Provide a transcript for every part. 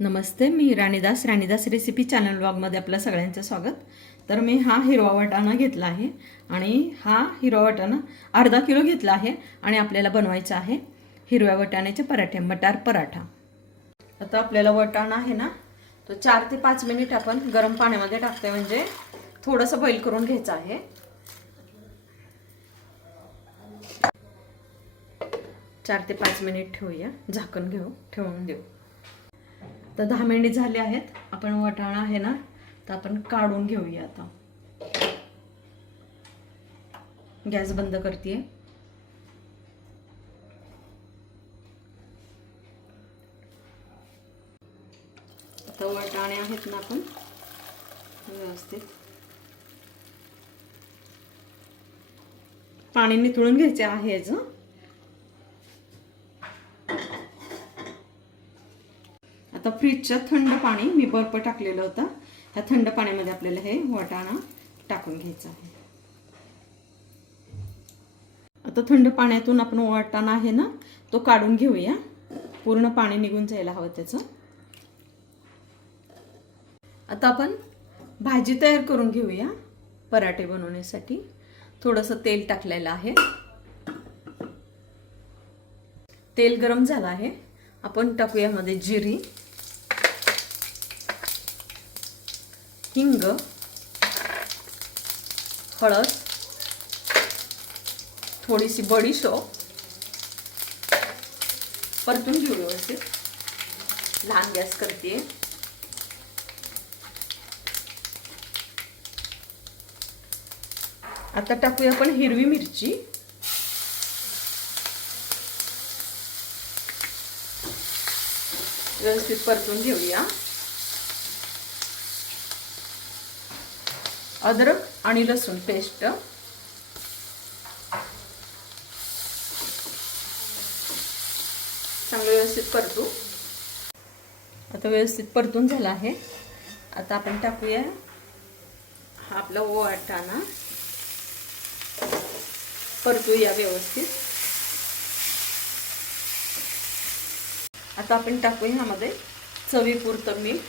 नमस्ते मी राणीदास राणीदास recipe channel ब्लॉगमध्ये आपलं सगळ्यांचं स्वागत. तर मी हा हिरवा वाटाणा घेतला आहे आणि हा हिरवा वाटाणा अर्धा किलो घेतला आहे आणि आपल्याला बनवायचा आहे हिरव्या वाटाण्याचे पराठे मटार पराठा. आता आपल्याला वाटाणा आहे ना तो चार ते पाच मिनिट आपण गरम पाण्यामध्ये टाकतोय म्हणजे थोडंसं बॉईल करून घ्यायचं आहे. चार ते पाच मिनिट ठेवूया झाकण घेऊ ठेवून देऊ. तर दहा मिनिट झाले आहेत. आपण वटाणा आहे ना तर आपण काढून घेऊया आता. गॅस बंद करते आता वाटाणे आहेत ना आपण व्यवस्थित. पाणी नितळून घ्यायचे आहे आता फ्रीजच्या थंड पाणी मी बर्फ टाकलेलं होतं. ह्या थंड पाण्यामध्ये आपल्याला हे वाटाणा टाकून घ्यायचं आहे. आता थंड पाण्यातून आपण वाटाणा आहे ना तो काढून घेऊया. पूर्ण पाणी निघून जायला हवं त्याचं. आता आपण भाजी तयार करून घेऊया पराठे बनवण्यासाठी. थोडंसं तेल टाकलेलं आहे. तेल गरम झालं आहे. आपण टाकूया मध्ये जिरी. हिंग हळद थोडीशी बडीशोप. परतून घेऊ व्यवस्थित. लहान गॅस करते आता टाकूया आपण हिरवी मिरची. व्यवस्थित परतून घेऊया. अद्रक आणि लसूण पेस्ट. चांगलं व्यवस्थित परतू. आता व्यवस्थित परतून झाला आहे. आता आपण टाकूया हा आपला वाटाणा. परतूया व्यवस्थित. आता आपण टाकूया ह्यामध्ये चवीपुरतं मीठ.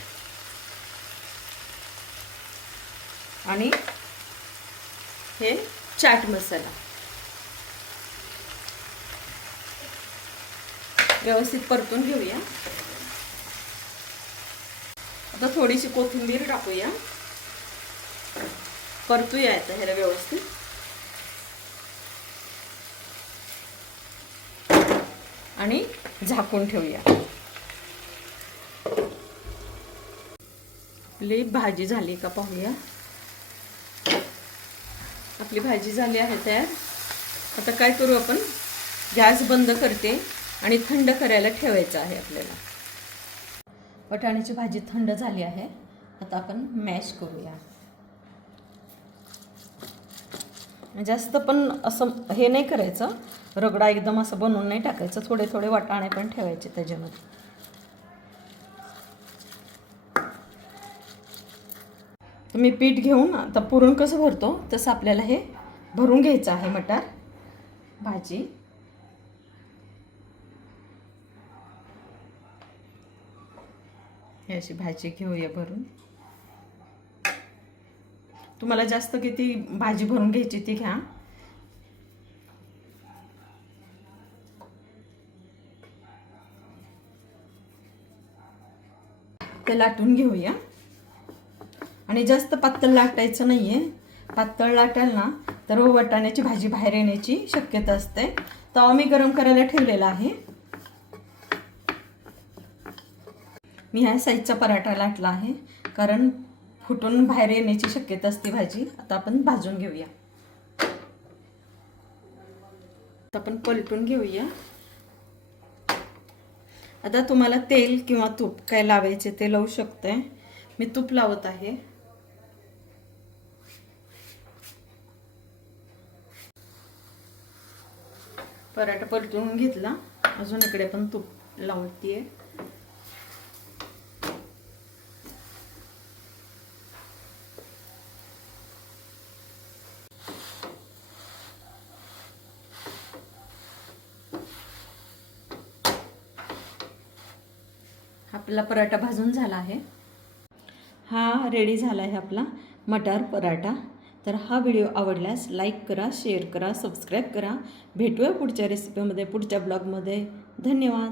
आणि हे चाट मसाला. व्यवस्थित परतून घेऊया. आता थोडीशी कोथिंबीर टाकूया. परतूया आता ह्याला व्यवस्थित. आणि झाकून ठेवूया. आपली भाजी झाली का पाहूया. आपली भाजी झाली आहे तयार. आता काय करू आपण? गॅस बंद करते आणि थंड करायला ठेवायचं आहे आपल्याला. वटाण्याची भाजी थंड झाली आहे. आता आपण मॅश करूया. जास्त पण असं हे नाही करायचं. रगडा एकदम असं बनवून नाही टाकायचं. थोडे थोडे वाटाणे पण ठेवायचे त्याच्यामध्ये. तर मी पीठ घेऊन आता पुरण कसं भरतो तसं आपल्याला हे भरून घ्यायचं आहे मटार भाजी. हे अशी भाजी घेऊया भरून. तुम्हाला जास्त किती भाजी भरून घ्यायची ती घ्या. ते लाटून घेऊया. आणि जास्त पातळ लाटायचं नाही आहे पातळ लाटाल ना तर हो वटाण्याची भाजी बाहेर येण्याची शक्यता असते. तवा मी गरम करायला ठेवलेला आहे. मी ह्या साईजचा पराठा लाटला आहे. कारण फुटून बाहेर येण्याची शक्यता असते भाजी. आता आपण भाजून घेऊया. आता आपण पलटून घेऊया. आता तुम्हाला तेल किंवा तूप काय लावायचे ते लावू शकते. मी तूप लावत आहे. पराठा परतून घेतला. अजून इकडे पण तूप लावतीये. आपला पराठा भाजून झाला आहे. हा रेडी झाला आहे आपला मटार पराठा. तर हा व्हिडिओ आवडल्यास लाईक करा शेअर करा सबस्क्राईब करा. भेटूया पुढच्या रेसिपीमध्ये पुढच्या ब्लॉगमध्ये. धन्यवाद.